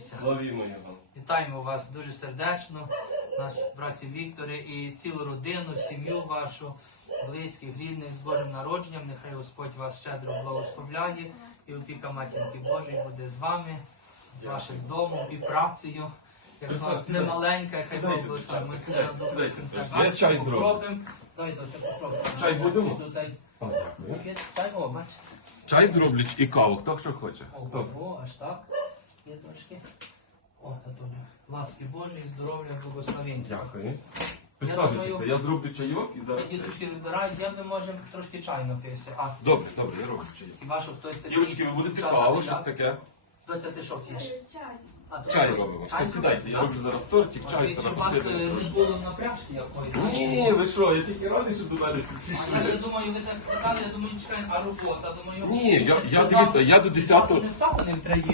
радуйся. Славімо Його. Вітаємо вас дуже сердечно, наш братці Вікторе, і цілу родину, сім'ю вашу, близьких, рідних з Божим народженням. Нехай Господь вас щедро благословляє, і опіка Матінки Божої буде з вами, з вашим домом і працею. Яка не маленька, хай Бог благословить. Ми сьогодні Я чай зроблю. попробуємо. Давай, Дося, попробуємо. Чай будемо? Є чай, о, бач. Чай зроблять і каву, хто що хоче. О, аж так. Є трошки. О, татуню. Ласки Божої, здоров'я, благословення. Дякую. Присаджуйтеся, я зроблю чайок і зараз. Діточки вибирають, я би може трошки чай напився. А Добре, я роблю чайок. хіба що хтось такий... Дівчатки, ви будете час каву, не щось дав? таке? Доця, ти що п'єш? А, то Чай що? робимо. Чай Все, сідайте, я так? роблю зараз тортик, А чай, ви, щоб зараз вас посидимо. не було напряжки якої? Ні, ви що, я тільки радий, що до мене А я ж прийшли. думаю, ви так сказали, я думаю, чекай, а робота, думаю... Ні, я сказав, дивіться, я до 10-го... Не саме не треба їсти.